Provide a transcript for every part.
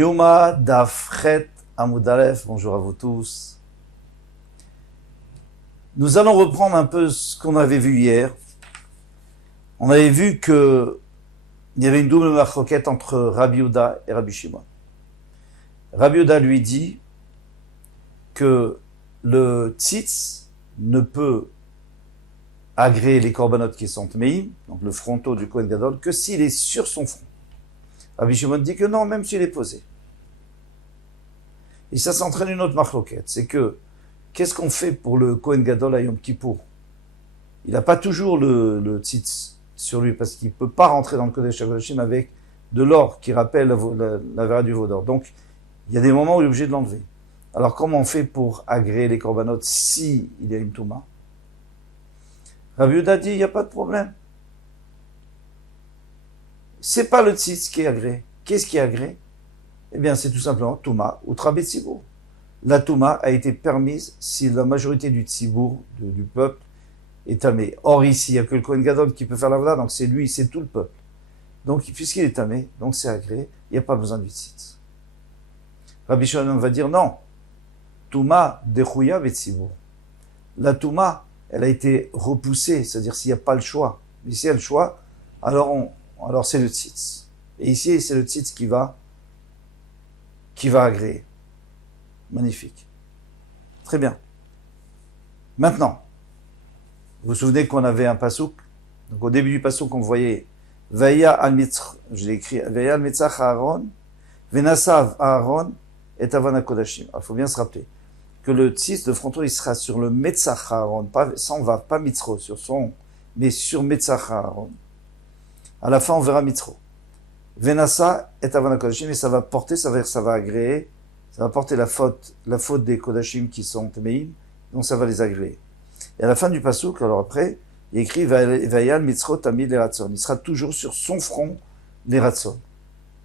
Yoma Dafret Amoudalef, bonjour à vous tous. Nous allons reprendre un peu ce qu'on avait vu hier. On avait vu que il y avait une double marcoquette entre Rabbi Yehuda et Rabbi Shimon. Rabbi Yehuda lui dit que le tzitz ne peut agréer les corbanotes qui sont tmeim, donc le frontal du Kohen Gadol, que s'il est sur son front. Rabbi Shimon dit que non, même s'il est posé. Et ça s'entraîne une autre marloquette, c'est que qu'est-ce qu'on fait pour le Kohen Gadol à Yom Kippour? Il n'a pas toujours le tzitz sur lui, parce qu'il ne peut pas rentrer dans le Kodesh HaKodashim avec de l'or qui rappelle la vera du veau d'or. Donc, il y a des moments où il est obligé de l'enlever. Alors, comment on fait pour agréer les corbanotes si il y a une touma? Rabbi Yehuda dit, il n'y a pas de problème. C'est pas le tzitz qui est agréé. Qu'est-ce qui est agréé? Eh bien, c'est tout simplement touma ou trabé tzibour. La touma a été permise si la majorité du tzibour, du peuple, est tamé. Or, ici, il n'y a que le Kohen Gadol qui peut faire la voda, donc c'est lui, c'est tout le peuple. Donc, puisqu'il est tamé, donc c'est agréé, il n'y a pas besoin du tzitz. Rabbi Shimon va dire non. Touma dechouya vetzibour. La touma, elle a été repoussée, c'est-à-dire s'il n'y a pas le choix. Mais s'il y a le choix, alors c'est le tzitz. Et ici, c'est le tzitz qui va agréer. Magnifique. Très bien. Maintenant, vous vous souvenez qu'on avait un pasouk. Donc au début du pasouk, on voyait Vaya al-Mitr, je l'ai écrit, Vaya al-Mitzach Aaron, Venasav Aaron et Avana Kodashim. Il faut bien se rappeler que le tzitz de frontal, il sera sur le Metzach Aaron, pas sans vav, pas Mitzro, mais sur Metzach Aaron. À la fin, on verra Mitzro. Venasa et Avana Kodashim, et ça va porter, ça va agréer, ça va porter la faute des Kodashim qui sont Temeim, donc ça va les agréer. Et à la fin du pasouk, alors après, il écrit Vayal Mitzro Tamid les Ratson. Il sera toujours sur son front les Ratson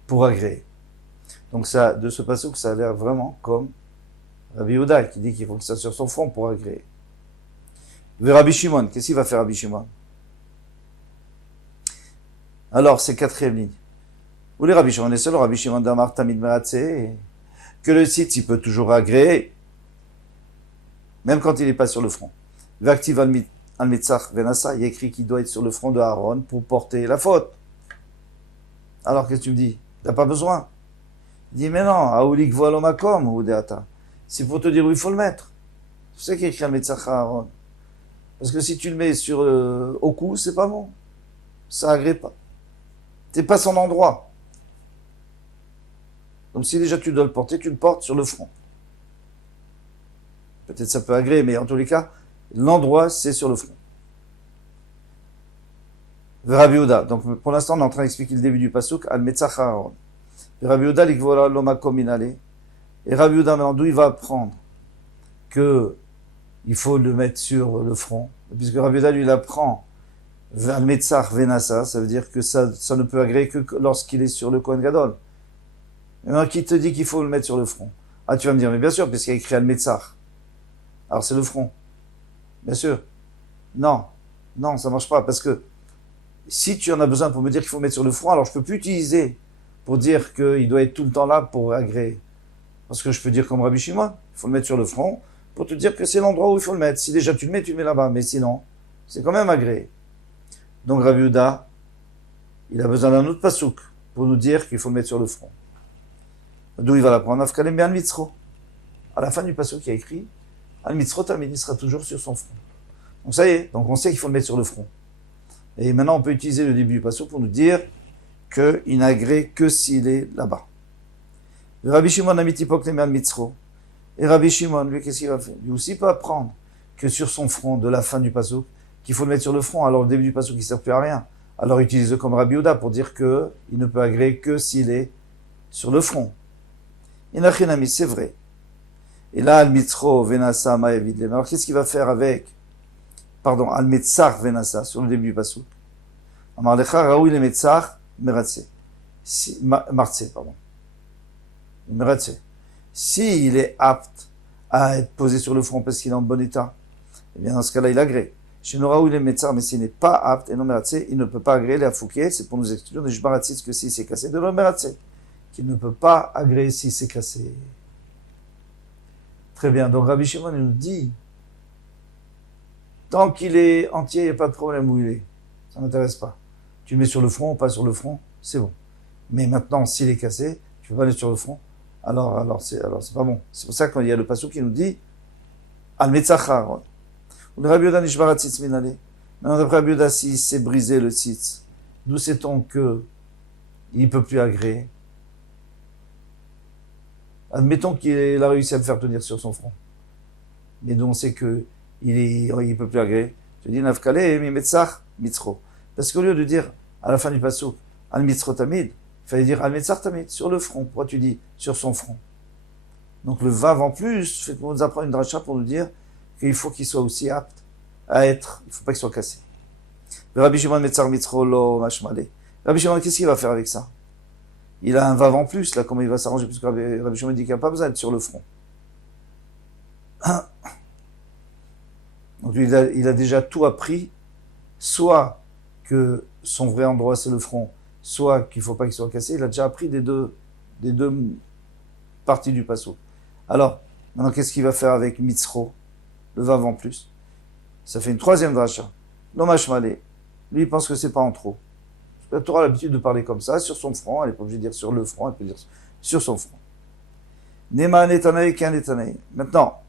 pour agréer. Donc ça, de ce pasouk, ça a l'air vraiment comme Rabbi Yehuda qui dit qu'il faut que ça soit sur son front pour agréer. Rabbi Shimon, qu'est-ce qu'il va faire Rabbi Shimon? Alors, c'est quatrième ligne. Où les Rabbi Shimon est seul, Rabbi Shimon d'Amar Tamid Meratse, que le site, il peut toujours agréer, même quand il n'est pas sur le front. V'aktiv al-Mitzach Venasa, il y a écrit qu'il doit être sur le front de Aaron pour porter la faute. Alors, qu'est-ce que tu me dis? T'as pas besoin. Il dit, mais non, Aoulik Voilomakom, ou Deata. C'est pour te dire où il faut le mettre. Tu sais qu'il y a écrit al-Mitzach à Aaron. Parce que si tu le mets au cou, c'est pas bon. Ça agrée pas. C'est pas son endroit. Donc si déjà tu dois le porter, tu le portes sur le front. Peut-être ça peut agréer, mais en tous les cas, l'endroit, c'est sur le front. Rabbi Yehuda. Donc pour l'instant, on est en train d'expliquer le début du pasuk, al-Metzach Aaron. Rabbi Yehuda, l'ikvola lomakom minale. Et Rabbi Yehuda, maintenant, d'où il va apprendre que il faut le mettre sur le front? Puisque Rabbi Yehuda, lui, il apprend al-Metzach Venasa, ça veut dire que ça ne peut agréer que lorsqu'il est sur le Kohen Gadol. Maintenant, qui te dit qu'il faut le mettre sur le front? Ah, tu vas me dire, mais bien sûr, puisqu'il y a écrit al-Metzach. Alors c'est le front. Bien sûr. Non, ça marche pas, parce que si tu en as besoin pour me dire qu'il faut mettre sur le front, alors je peux plus utiliser pour dire qu'il doit être tout le temps là pour agréer. Parce que je peux dire comme Rabbi Shimon, il faut le mettre sur le front pour te dire que c'est l'endroit où il faut le mettre. Si déjà tu le mets là-bas, mais sinon, c'est quand même agréé. Donc Rabbi Yehuda, il a besoin d'un autre pasouk pour nous dire qu'il faut le mettre sur le front. D'où il va l'apprendre? Afkalem bien mitzro. À la fin du pasouk, il y a écrit al-mitzro tamid sera toujours sur son front. Donc ça y est, donc on sait qu'il faut le mettre sur le front. Et maintenant, on peut utiliser le début du pasouk pour nous dire qu'il n'agrée que s'il est là-bas. Le Rabbi Shimon amitipok le al-mitzro. Et Rabbi Shimon, lui, qu'est-ce qu'il va faire? Lui aussi peut apprendre que sur son front, de la fin du pasouk, qu'il faut le mettre sur le front. Alors le début du pasouk, il ne sert plus à rien. Alors utilise-le comme Rabbi Yehuda pour dire qu'il ne peut agréer que s'il est sur le front. Inachinami, c'est vrai. Et là, al-mitzro venasa ma'evid lem. Alors qu'est-ce qu'il va faire avec, al-metzach venasa, sur le début du pasouk? Amar lecha raoui le metzach meratse. Martse, pardon. Meratse. S'il est apte à être posé sur le front parce qu'il est en bon état, eh bien dans ce cas-là, il agrée. Chez Nora ou les médecins, mais s'il n'est pas apte et non meratse, il ne peut pas agréer les afouqués, c'est pour nous exclure de Jbaratzitz que s'il s'est cassé de l'homeratse, qu'il ne peut pas agréer si c'est cassé. Très bien, donc Rabbi Shimon nous dit, tant qu'il est entier, il n'y a pas de problème où il est. Ça ne m'intéresse pas. Tu le mets sur le front ou pas sur le front, c'est bon. Mais maintenant, s'il est cassé, tu peux pas aller sur le front, alors c'est pas bon. C'est pour ça qu'il y a le passage qui nous dit, Al Metzachar. Le Rabbi Yoda Nishbarat Tzitz Minale. Maintenant, d'après Rabbi Yoda, si c'est brisé le tzitz, d'où sait-on que il peut plus agréer? Admettons qu'il a réussi à le faire tenir sur son front. Mais d'où on sait que il peut plus agréer. Tu dis, Nafkale, mi metzach, mitzro. Parce qu'au lieu de dire, à la fin du passouk, al mitzro tamid, il fallait dire al metzach tamid, sur le front. Pourquoi tu dis sur son front? Donc le vav en plus, fait qu'on nous apprend une dracha pour nous dire qu'il faut qu'il soit aussi apte à être, il ne faut pas qu'il soit cassé. Le Rabbi Shimon metzar mitzro lo mashmale. Rabbi Shimon, qu'est-ce qu'il va faire avec ça? Il a un vav en plus, là, comment il va s'arranger? Puisque Rabbi Shimon dit qu'il n'y a pas besoin d'être sur le front. Donc il a déjà tout appris, soit que son vrai endroit c'est le front, soit qu'il ne faut pas qu'il soit cassé. Il a déjà appris des deux parties du passo. Alors, maintenant qu'est-ce qu'il va faire avec Mitzro, le vav en plus? Ça fait une troisième dracha. L'hommage malé, lui il pense que c'est pas en trop. La Torah a l'habitude de parler comme ça, sur son front, elle n'est pas obligée de dire sur le front, elle peut dire sur son front. Nema netanaï qu'un netanaï. Maintenant,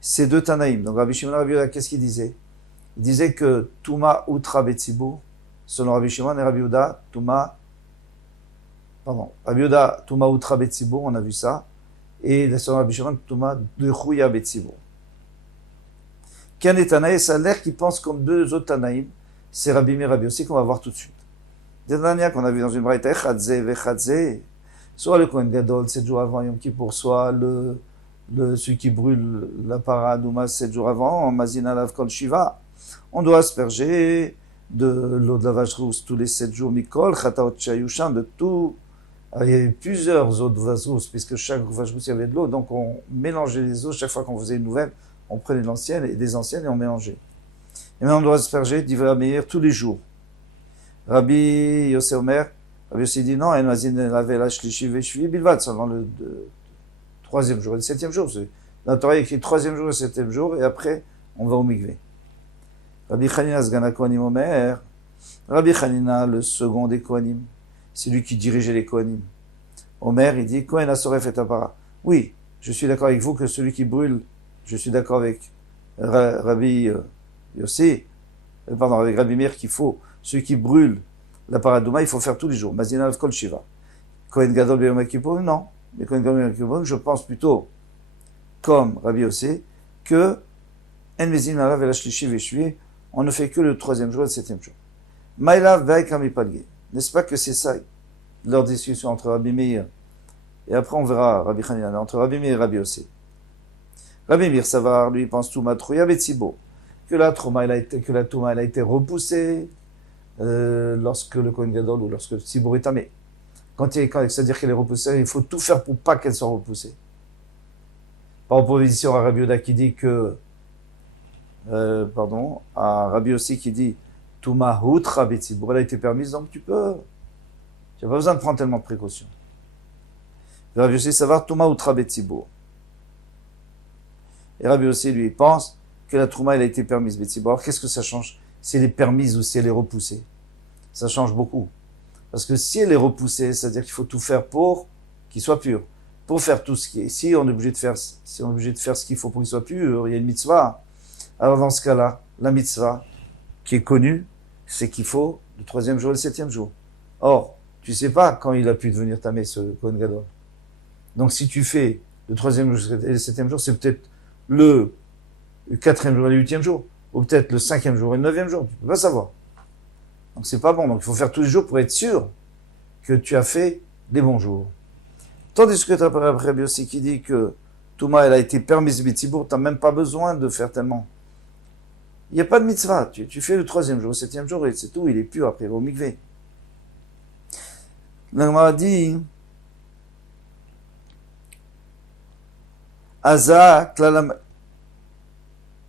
ces deux Tanaïm, donc Rabbi Shimon et Rabbi Yehuda, qu'est-ce qu'il disait? Il disait que Touma Utra Betzibur, selon Rabbi Shimon et Rabbi Yehuda, Rabbi Yehuda, Touma Utra Betzibur, on a vu ça, et selon Rabbi Shimon, Touma Dechouya Betzibur. Qu'un est Tanaï, ça a l'air qu'il pense comme deux autres Tanaïm, c'est Rabbi Meir et Rabbi Yossi qu'on va voir tout de suite. Des Tania qu'on a vu dans une braïta, Echadze Vechadze, soit le Kohen Gadol, 7 jours avant Yom Kippour, soit celui qui brûle la paradouma 7 jours avant, en Mazina Lav Kol Shiva. On doit asperger de l'eau de la vache rousse tous les 7 jours, Mikol, Chataot Chayushan, de tout. Alors, il y avait plusieurs eaux de vache rousse, puisque chaque vache rousse, il y avait de l'eau, donc on mélangeait les eaux, chaque fois qu'on faisait une nouvelle, on prenait l'ancienne et des anciennes et on mélangeait. Et maintenant on doit asperger d'Ivra Meir tous les jours. Rabbi Yosef Omer, Rabbi Yosef dit non, El Mazina Lav Shlishi Veshvi Bilvad, seulement le troisième jour et le septième jour. La Torah écrit troisième jour et septième jour, et après, on va au Mikvé. Rabbi Chanina Sgana Kohanim Omer, Rabbi Chanina, le second des Kohanim, c'est lui qui dirigeait les Kohanim. Omer, il dit, Kohen Asoref et Apara. Oui, je suis d'accord avec vous que celui qui brûle, je suis d'accord avec Rabbi Yossi, avec Rabbi Meir qu'il faut, celui qui brûle la paradouma, il faut faire tous les jours. Mazina Kol Shiva. Kohen Gadol Beyom Kippur, non. Mais Kohen Gadol Beyom Kippur, je pense plutôt, comme Rabbi Yossi, que En Mezina Lav El Shlishi Veshvi, on ne fait que le troisième jour et le septième jour. Maïlav Veikam Ipalge. N'est-ce pas que c'est ça, leur discussion entre Rabbi Meir, et après on verra Rabbi Chanina, entre Rabbi Meir et Rabbi Yossi. Rabbi Meir Savar, lui, pense Touma Trouya Betsibo, que la Touma, elle a été repoussée, lorsque le Kohen Gadol ou lorsque le Tzibour est tamé. C'est-à-dire qu'elle est repoussée, il faut tout faire pour pas qu'elle soit repoussée. Par opposition à Rabbi Yehuda qui dit que, à Rabbi Yossi qui dit Touma Hutra Betsibour, elle a été permise, donc tu n'as pas besoin de prendre tellement de précautions. Rabbi Yossi savoir Touma Hutra Betsibour. Et Rabbi Yossi lui pense que la Trouma elle a été permise Betsibour. Alors qu'est-ce que ça change? Si elle est permise ou si elle est repoussée? Ça change beaucoup. Parce que si elle est repoussée, c'est-à-dire qu'il faut tout faire pour qu'il soit pur. Pour faire tout ce qui est. Si on est obligé de faire ce qu'il faut pour qu'il soit pur, il y a une mitzvah. Alors dans ce cas-là, la mitzvah qui est connue, c'est qu'il faut le troisième jour et le septième jour. Or, tu sais pas quand il a pu devenir tamé, ce Kohen Gadol. Donc si tu fais le troisième jour et le septième jour, c'est peut-être le quatrième jour et le huitième jour. Ou peut-être le cinquième jour et le neuvième jour, tu peux pas savoir. Donc c'est pas bon, donc il faut faire tous les jours pour être sûr que tu as fait les bons jours. Tandis que tu as Rabbi Yossi qui dit que Touma, elle a été permise Betzibour, tu n'as même pas besoin de faire tellement. Il n'y a pas de mitzvah, tu fais le troisième jour, le septième jour, et c'est tout, il est pur, après il va au mikvé. L'Agma dit Aza, Klalam,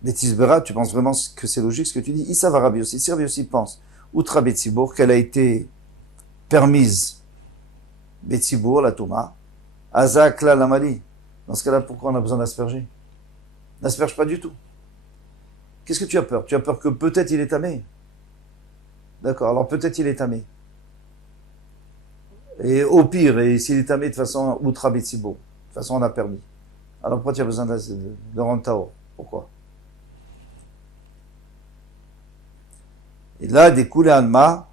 Betisbera, tu penses vraiment que c'est logique ce que tu dis? Issa va Rabbi Yossi. Si Rabbi Yossi pense, Outra Betsibour, qu'elle a été permise Betsibour, la Touma, Azakla, la Mali. Dans ce cas-là, pourquoi on a besoin d'asperger? N'asperge pas du tout. Qu'est-ce que tu as peur? Tu as peur que peut-être il est tamé. D'accord, alors peut-être il est tamé. Et au pire, et s'il est tamé de façon outra betsibour, de toute façon on a permis. Alors pourquoi tu as besoin de rendre tao? Pourquoi? Et là, des coulées alma,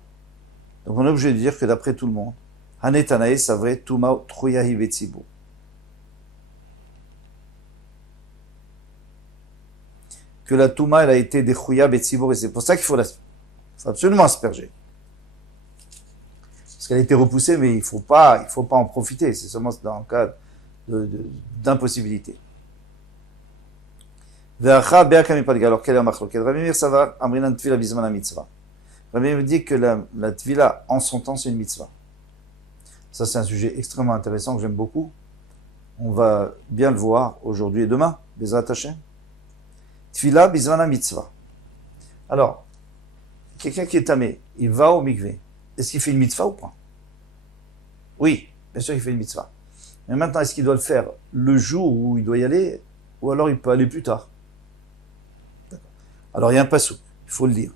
donc on est obligé de dire que d'après tout le monde, Hanetanae, ça vrai, Touma, Trouyahi betsibour. Que la Touma, elle a été des Chouya betsibour, et c'est pour ça qu'il faut absolument asperger. Parce qu'elle a été repoussée, mais il faut pas en profiter. C'est seulement dans le cas d'impossibilité. Alors, quelle est la machloket? Rabbi Meir Savar, Amrinan Tvila Bizman Mitzvah. Rabbi Meir dit que la Tvila, en son temps, c'est une mitzvah. Ça, c'est un sujet extrêmement intéressant que j'aime beaucoup. On va bien le voir aujourd'hui et demain. Bezrat Hashem. Tvila Bizman Mitzvah. Alors, quelqu'un qui est tamé, il va au mikvé. Est-ce qu'il fait une mitzvah ou pas? Oui, bien sûr qu'il fait une mitzvah. Mais maintenant, est-ce qu'il doit le faire le jour où il doit y aller, ou alors il peut aller plus tard? D'accord. Alors il y a un passou, il faut le dire.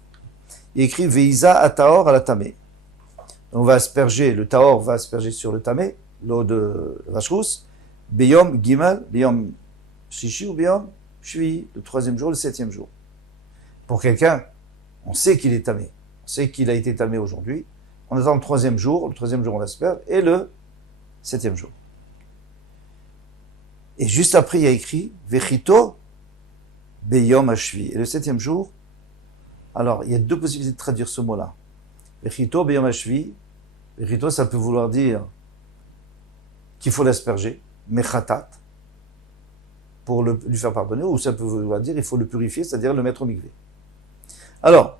Il écrit Veiza ataor à la tamé. On va asperger, le taor va asperger sur le tamé, l'eau de Rachrous, Beyom Gimal, Beyom Shishi ou Beyom Shvi, le 3e jour, le 7e jour. Pour quelqu'un, on sait qu'il est tamé, on sait qu'il a été tamé aujourd'hui. On attend le 3e jour on l'asperge, et le 7e jour. Et juste après, il y a écrit Vechito Beyom Hashvi. Et le 7e jour, alors il y a 2 possibilités de traduire ce mot-là. Vechito Beyom Hashvi. Vechito, ça peut vouloir dire qu'il faut l'asperger, Mechatat, pour lui faire pardonner, ou ça peut vouloir dire qu'il faut le purifier, c'est-à-dire le mettre au mikvé. Alors,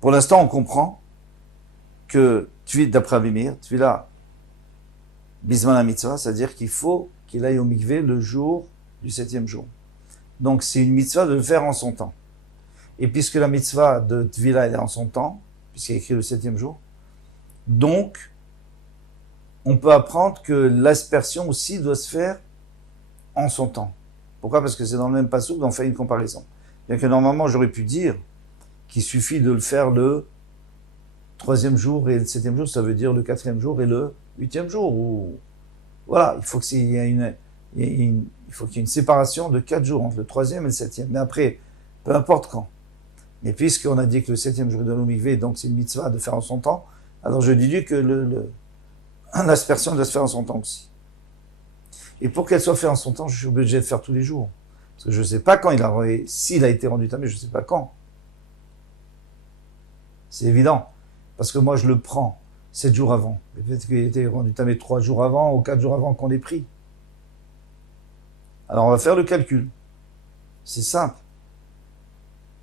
pour l'instant, on comprend que d'après Avimir, Tvila Bizman mitzvah, c'est-à-dire qu'il faut qu'il aille au mikvé le jour du 7e jour. Donc c'est une mitzvah de le faire en son temps. Et puisque la mitzvah de Tvila elle est en son temps, puisqu'il est écrit le 7e jour, donc on peut apprendre que l'aspersion aussi doit se faire en son temps. Pourquoi? Parce que c'est dans le même passouk d'en faire une comparaison. Bien que normalement j'aurais pu dire qu'il suffit de le faire le 3e jour et le 7e jour, ça veut dire le 4e jour et le 8e jour. Ou voilà, il faut qu'il y ait une séparation de 4 jours entre le 3e et le 7e. Mais après, peu importe quand. Mais puisqu'on a dit que le 7e jour est dans le mikvé, donc c'est une mitzvah de faire en son temps, alors je déduis que l'aspersion doit se faire en son temps aussi. Et pour qu'elle soit faite en son temps, je suis obligé de faire tous les jours. Parce que je ne sais pas quand s'il a été rendu tamé, je ne sais pas quand. C'est évident. Parce que moi, je le prends 7 jours avant. Peut-être qu'il a été rendu tamé 3 jours avant ou 4 jours avant qu'on l'ait pris. Alors, on va faire le calcul. C'est simple.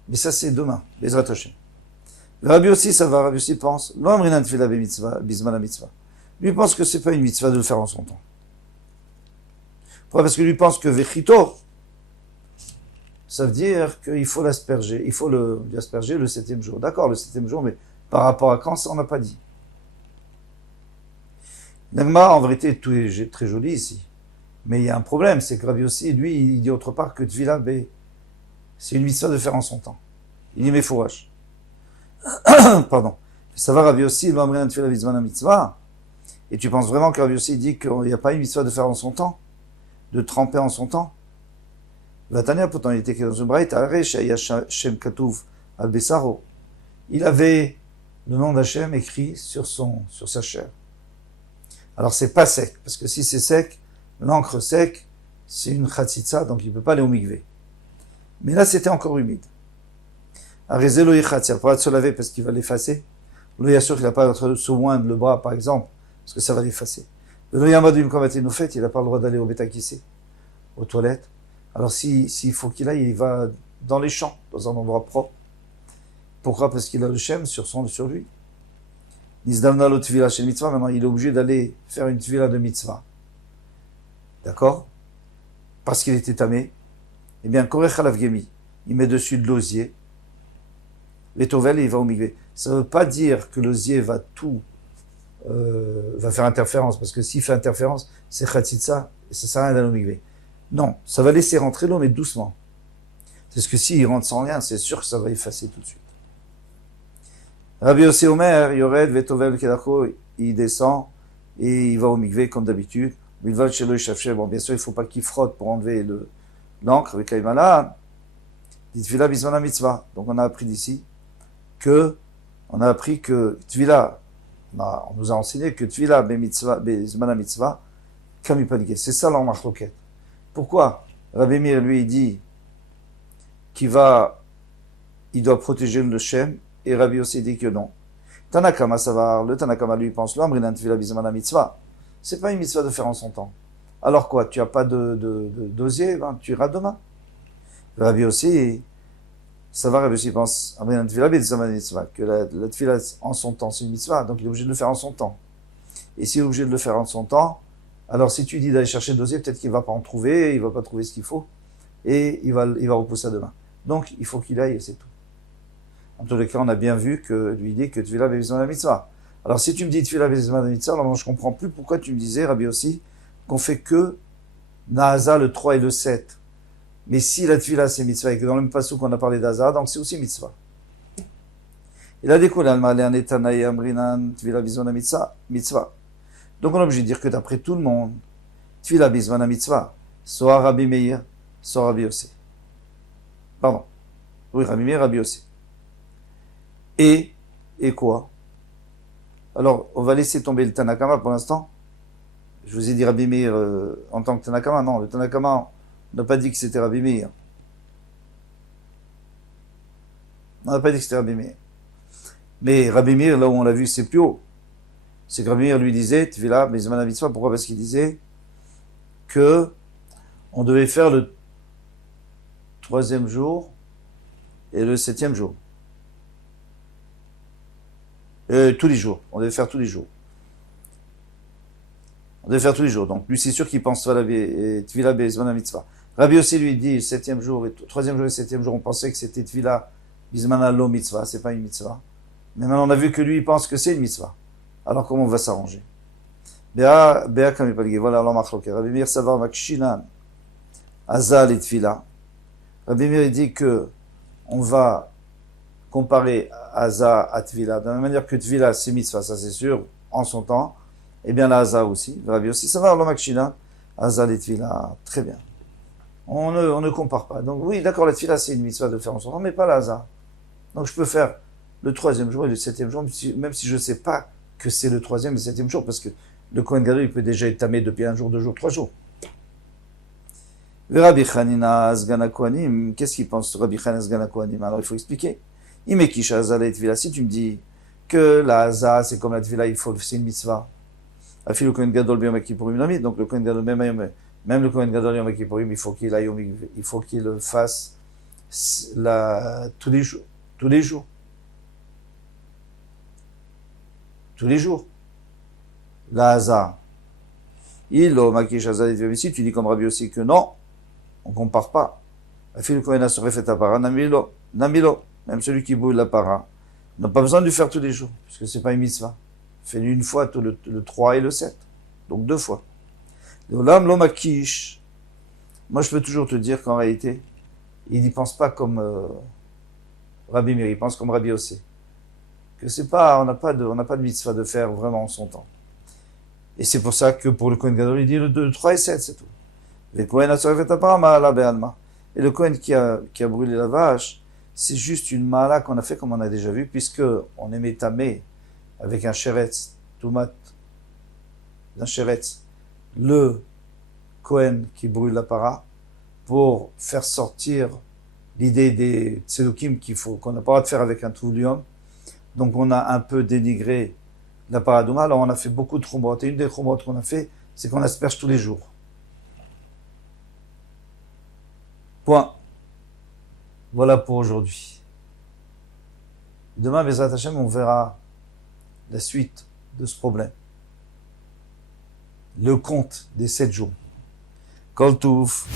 Mais ça, c'est demain. Bezrat Hashem. Rabbi aussi, ça va. Rabbi aussi pense. L'homme tefila bizman mitzvah. Lui pense que c'est pas une mitzvah de le faire en son temps. Pourquoi? Parce que lui pense que vechito, ça veut dire qu'il faut l'asperger. Il faut l'asperger le 7e jour. D'accord, le 7e jour, mais par rapport à quand, ça on n'a pas dit. L'agma, en vérité, tout est très joli ici. Mais il y a un problème, c'est que Rabbi aussi, lui, il dit autre part que Tvila, c'est une mitzvah de faire en son temps. Il dit mes fourrages. Pardon. Ça va, Rabbi aussi, il va amener un Tvila bizman mitzvah. Et tu penses vraiment que Rabbi aussi dit qu'il n'y a pas une mitzvah de faire en son temps, de tremper en son temps? Vatania, pourtant, il était dans une braïta, Shem Katouv al Besaro. Il avait le nom d'Hachem écrit sur sa chair. Alors c'est pas sec, parce que si c'est sec, l'encre sec, c'est une chatzitza, donc il ne peut pas aller au mikvé. Mais là, c'était encore humide. Arézé lo yichatz, il n'a pas le droit de se laver parce qu'il va l'effacer. Lo yassur, il n'a pas le droit de se moindre le bras, par exemple, parce que ça va l'effacer. Lo yamadim komatin fait, il n'a pas le droit d'aller au bétakissé, aux toilettes. Alors s'il faut qu'il aille, il va dans les champs, dans un endroit propre. Pourquoi? Parce qu'il a le shem sur lui. Nizdamna lo tvila shel mitzvah, maintenant il est obligé d'aller faire une tvila de mitzvah. D'accord? Parce qu'il était tamé. Eh bien, korech alav gemi, il met dessus de l'osier. Les tovel et il va au mikvé. Ça ne veut pas dire que l'osier va tout va faire interférence, parce que s'il fait interférence, c'est Khatsitsa, et ça sert à rien d'aller au mikvé. Non, ça va laisser rentrer l'eau, mais doucement. C'est que s'il rentre sans rien, c'est sûr que ça va effacer tout de suite. Rabbi Yossi Omer, Yored, Vetovel, Kedako, il descend, et il va au mikvé comme d'habitude. Il va chez le chef. Bon, bien sûr, il ne faut pas qu'il frotte pour enlever l'encre avec Aïmala. Dit Tvila Bismana Mitzvah. Donc on a appris d'ici que Tvila, on nous a enseigné que Tvila Bismana Mitzvah, Kamipalike. C'est ça l'enmarloquette. Pourquoi Rabbi Meir, lui, il dit il doit protéger le Shem, et Rabbi aussi dit que non. Tanakama, ça va, le Tanakama, lui, pense l'homme, Rinan Tvila Bismana Mitzvah. C'est pas une mitzvah de faire en son temps. Alors quoi, tu as pas de dosier, ben, tu iras demain. Rabbi aussi, ça va, Rabbi aussi pense, que la tefila en son temps, c'est une mitzvah, donc il est obligé de le faire en son temps. Et s'il est obligé de le faire en son temps, alors si tu dis d'aller chercher le dosier, peut-être qu'il va pas en trouver, il va pas trouver ce qu'il faut, et il va repousser à demain. Donc, il faut qu'il aille, et c'est tout. En tous les cas, on a bien vu que lui dit que tefila besoin de la mitzvah. Alors, si tu me dis Tfila Bezman Mitzvah, alors je comprends plus pourquoi tu me disais, Rabbi aussi, qu'on fait que Naaza le 3 et le 7. Mais si la Tfila c'est Mitzvah, et que dans le même passage qu'on a parlé d'Aza, donc c'est aussi Mitzvah. Il a découlé Al-Malé Anetanaï Amrinan Tfila Bezman Mitzvah. Donc on est obligé de dire que d'après tout le monde, Tfila Bezman Mitzvah, soit Rabbi Meir, soit Rabbi Yossi. Pardon. Oui, Rabbi Meir, Rabbi Yossi. Et quoi? Alors, on va laisser tomber le Tanakama pour l'instant. Je vous ai dit Rabbi Meir en tant que Tanakama. Non, le Tanakama, on n'a pas dit que c'était Rabbi Meir. On n'a pas dit que c'était Rabbi Meir. Mais Rabbi Meir, là où on l'a vu, c'est plus haut. C'est que Rabbi Meir lui disait, Tvila, mais Zman HaMitzvah, pourquoi? Parce qu'il disait que on devait faire le 3e jour et le 7e jour. Tous les jours. On devait faire tous les jours. Donc, lui, c'est sûr qu'il pense Tvila Bezman Mitzvah. Rabbi aussi lui dit, 7e jour, 3e jour et 7e jour, on pensait que c'était Tvila Bezman Lo Mitzvah, c'est pas une mitzvah. Mais maintenant, on a vu que lui, il pense que c'est une mitzvah. Alors, comment on va s'arranger? Béa Kamipalge, voilà, Allah Machloke. Rabbi Meir Savar Makshinan, Azal et Tvila. Rabbi Meir dit que on va comparer Aza à Tvila, de la même manière que Tvila c'est mitzvah, ça c'est sûr, en son temps, et bien la Aza aussi, Rabbi aussi, ça va, l'Omakshina, Aza et Tvila, très bien. On ne compare pas. Donc oui, d'accord, la Tvila c'est une mitzvah de faire en son temps, mais pas la Aza. Donc je peux faire le 3e jour et le 7e jour, même si je ne sais pas que c'est le 3e et le 7e jour, parce que le Kohen Gadol, il peut déjà être tamé depuis 1 jour, 2 jours, 3 jours. Rabbi Chanina Asgana Kohanim, qu'est-ce qu'il pense Rabbi Chanina Asgana Kohanim? Alors il faut expliquer. Si tu me dis que la Haza, c'est comme la Tvila, c'est une mitzvah. Afil le Kohen Gadol Yom Kippourim Namid, donc le Kohen Gadol, même le Kohen Gadol Yom Kippourim, il faut qu'il aille au mikvé, il faut qu'il le fasse tous les jours. Tous les jours. La Haza. Si tu dis comme Rabbi aussi que non, on ne compare pas. Afil le Kohen Asore fait apara, Namilo. Même celui qui brûle la para, n'a pas besoin de le faire tous les jours, puisque c'est pas une mitzvah. Fais-le une fois, le 3 et le 7. Donc 2 fois. L'homme, l'homme akish. Moi, je peux toujours te dire qu'en réalité, il n'y pense pas comme Rabbi Meir, il pense comme Rabbi aussi. Que c'est pas, on n'a pas de mitzvah de faire vraiment en son temps. Et c'est pour ça que pour le Kohen Gadol, il dit le 2, le 3 et 7, c'est tout. Le Kohen a fait la be'alma. Et le Kohen qui a brûlé la vache, c'est juste une mala qu'on a fait comme on a déjà vu, puisque on aimait tamer avec un sheretz, toumat, un sheretz, le Kohen qui brûle la para, pour faire sortir l'idée des tzedukim qu'on n'a pas le droit de faire avec un toulium. Donc on a un peu dénigré la paradouma. Alors on a fait beaucoup de chumrot. Et une des chumrot qu'on a fait, c'est qu'on asperge tous les jours. Point. Voilà pour aujourd'hui. Demain, Bezrat Hashem, on verra la suite de ce problème. Le compte des 7 jours. Kol Touf.